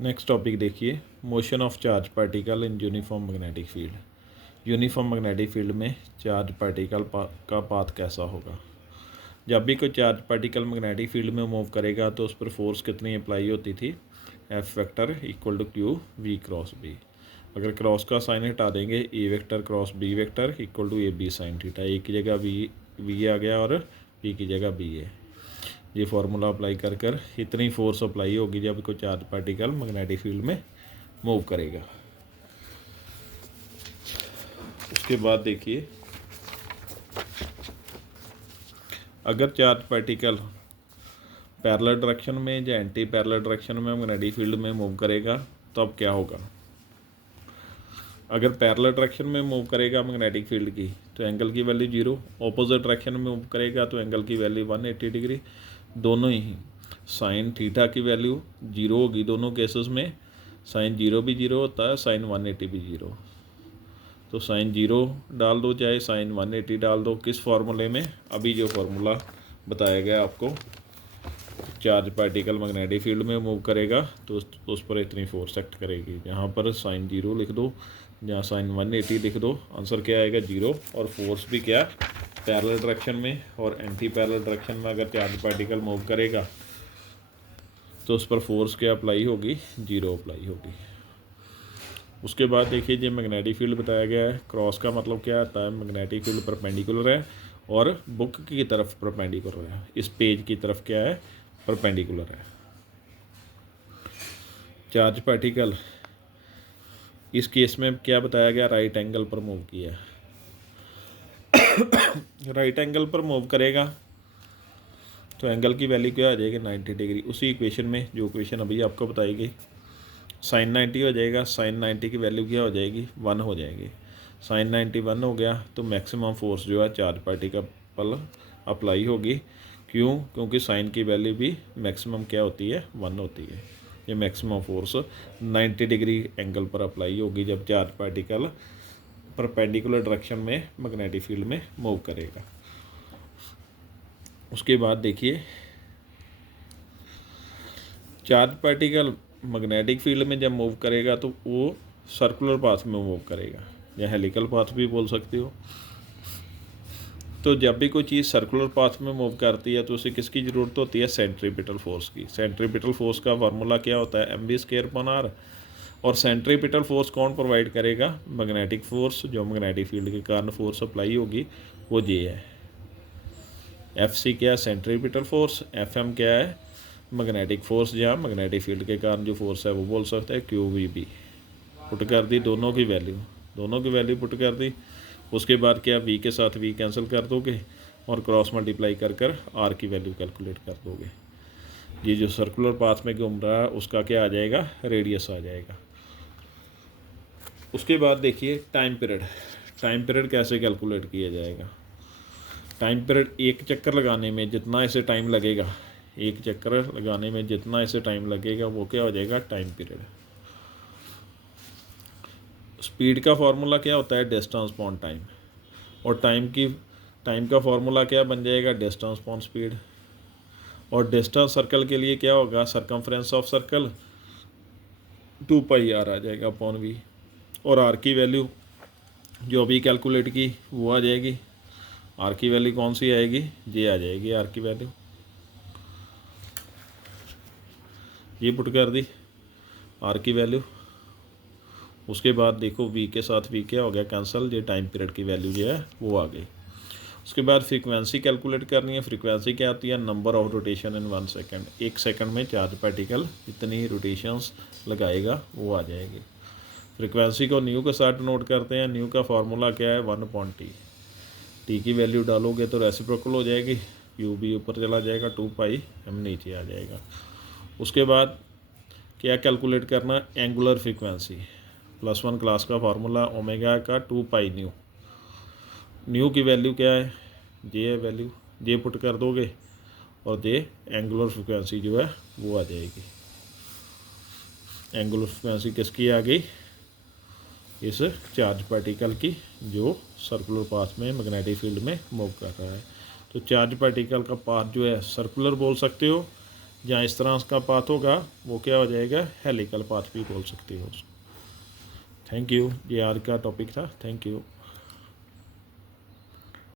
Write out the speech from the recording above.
Next topic देखिए, motion of charge particle in uniform magnetic field. Uniform magnetic field में charge particle का path कैसा होगा। जब भी कोई चार्ज पार्टिकल मैग्नेटिक फील्ड में मूव करेगा तो उस पर फोर्स कितनी अप्लाई होती थी, F vector equal to Q V cross B. अगर क्रॉस का साइन हटा देंगे, A vector cross B vector equal to A B sine theta. A की जगह वी आ गया और बी की जगह बी है। ये फार्मूला अप्लाई कर इतनी फोर्स अप्लाई होगी जब कोई चार्ज पार्टिकल मैग्नेटिक फील्ड में मूव करेगा। उसके बाद देखिए, अगर चार्ज पार्टिकल पैरेलल डायरेक्शन में या एंटी पैरेलल डायरेक्शन में मैग्नेटिक फील्ड में मूव करेगा तो अब क्या होगा। अगर पैरेलल डायरेक्शन में मूव करेगा मैग्नेटिक फील्ड की तो एंगल की वैल्यू 0, ऑपोजिट डायरेक्शन में मूव करेगा तो एंगल की वैल्यू 180 डिग्री। दोनों ही साइन थीटा की वैल्यू 0 होगी दोनों केसेस में। साइन 0 भी 0 होता है, साइन 180 भी 0। तो साइन 0 डाल दो चाहे साइन 180 डाल दो। किस फार्मूले में, अभी जो फार्मूला बताया गया आपको, चार्ज पार्टिकल मैग्नेटिक फील्ड में मूव करेगा तो उस पर इतनी फोर्स एक्ट करेगी। यहाँ पर साइन 0 लिख दो, यहाँ साइन 180 लिख दो, आंसर क्या आएगा 0। और फोर्स भी क्या, पैरेलल डायरेक्शन में और एंटी पैरेलल डायरेक्शन में अगर चार्ज पार्टिकल मूव करेगा तो उस पर फोर्स क्या अप्लाई होगी, 0 अप्लाई होगी। उसके बाद देखिए, जो मैग्नेटिक फील्ड बताया गया है, क्रॉस का मतलब क्या आता है, मैग्नेटिक फील्ड परपेंडिकुलर है और बुक की तरफ परपेंडिकुलर है। इस पेज की तरफ क्या है, परपेंडिकुलर है। चार्ज पार्टिकल इस केस में क्या बताया गया, राइट एंगल पर मूव किया। राइट एंगल पर मूव करेगा तो एंगल की वैल्यू क्या आ जाएगी, 90 डिग्री। उसी इक्वेशन में जो इक्वेशन अभी आपको बताई गई, साइन 90 हो जाएगा। साइन 90 की वैल्यू क्या हो जाएगी, 1 हो जाएगी। साइन 90 1 हो गया तो मैक्सिमम फोर्स जो है चार्ज पार्टिकल पर अप्लाई होगी। क्यों, क्योंकि साइन की वैल्यू भी मैक्सिमम क्या होती है, 1 होती है। ये मैक्सिमम फोर्स 90 डिग्री एंगल पर अप्लाई होगी जब चार्ज पार्टिकल परपेंडिकुलर डायरेक्शन में मैग्नेटिक फील्ड में मूव करेगा। उसके बाद देखिए, चार्ज पार्टिकल मैग्नेटिक फील्ड में जब मूव करेगा तो वो सर्कुलर पाथ में मूव करेगा, या हेलिकल पाथ भी बोल सकते हो। तो जब भी कोई चीज़ सर्कुलर पाथ में मूव करती है तो उसे किसकी ज़रूरत होती है, सेंट्रीपिटल फोर्स की। सेंट्रीपिटल फोर्स का फार्मूला क्या होता है, mv²/r। और सेंट्रीपिटल फोर्स कौन प्रोवाइड करेगा, मैग्नेटिक फोर्स। जो मैग्नेटिक फील्ड के कारण फोर्स अप्लाई होगी वो ये है। Fc क्या है, सेंट्रीपिटल फोर्स। Fm क्या है, मैग्नेटिक फोर्स, जहाँ मैग्नेटिक फील्ड के कारण जो फोर्स है वो बोल सकते हैं QVB। पुट कर दी दोनों की वैल्यू पुट कर दी। उसके बाद क्या, V के साथ V कैंसिल कर दोगे और क्रॉस मल्टीप्लाई कर R की वैल्यू कैलकुलेट कर दोगे। ये जो सर्कुलर पाथ में घूम रहा है उसका क्या आ जाएगा, रेडियस आ जाएगा। उसके बाद देखिए, टाइम पीरियड कैसे कैलकुलेट किया जाएगा। टाइम पीरियड एक चक्कर लगाने में जितना इसे टाइम लगेगा, वो क्या हो जाएगा, टाइम पीरियड। स्पीड का फॉर्मूला क्या होता है, डिस्टेंस अपॉन टाइम। और टाइम का फॉर्मूला क्या बन जाएगा, डिस्टेंस अपॉन स्पीड। और डिस्टेंस सर्कल के लिए क्या होगा, सर्कमफ्रेंस ऑफ सर्कल 2πr आ जाएगा अपॉन v। और r की वैल्यू जो अभी कैलकुलेट की वो आ जाएगी। r की वैल्यू कौन सी आएगी, ये आ जाएगी r की वैल्यू। ये पुट कर दी r की वैल्यू। उसके बाद देखो v के साथ v क्या हो गया, कैंसिल। ये टाइम पीरियड की वैल्यू जो है वो आ गई। उसके बाद फ्रीक्वेंसी कैलकुलेट करनी है। फ्रीक्वेंसी क्या आती है, number of rotation in 1 second. 1 second में चार्ज पार्टिकल इतनी रोटेशंस लगाएगा वो आ जाएगी। फ्रीक्वेंसी को न्यू के साथ नोट करते हैं। न्यू का फार्मूला क्या है, 1/t। टी की वैल्यू डालोगे तो रेसिप्रोकल हो जाएगी, क्यू भी ऊपर चला जाएगा, 2πm नीचे आ जाएगा। उसके बाद क्या कैलकुलेट करना, एंगुलर फ्रीक्वेंसी। +1 क्लास का फार्मूला ओमेगा का 2π न्यू की वैल्यू क्या है, ये है वैल्यू। ये पुट कर दोगे और ये एंगुलर फ्रीक्वेंसी जो है वो आ जाएगी। एंगुलर फ्रीक्वेंसी किसकी आ गई, इस चार्ज पार्टिकल की जो सर्कुलर पाथ में मैग्नेटिक फील्ड में मूव कर रहा है। तो चार्ज पार्टिकल का पाथ जो है सर्कुलर बोल सकते हो जहाँ इस तरह उसका पाथ होगा वो क्या हो जाएगा, हेलिकल पाथ भी बोल सकते हो उसको। थैंक यू, ये आज का टॉपिक था। Thank you.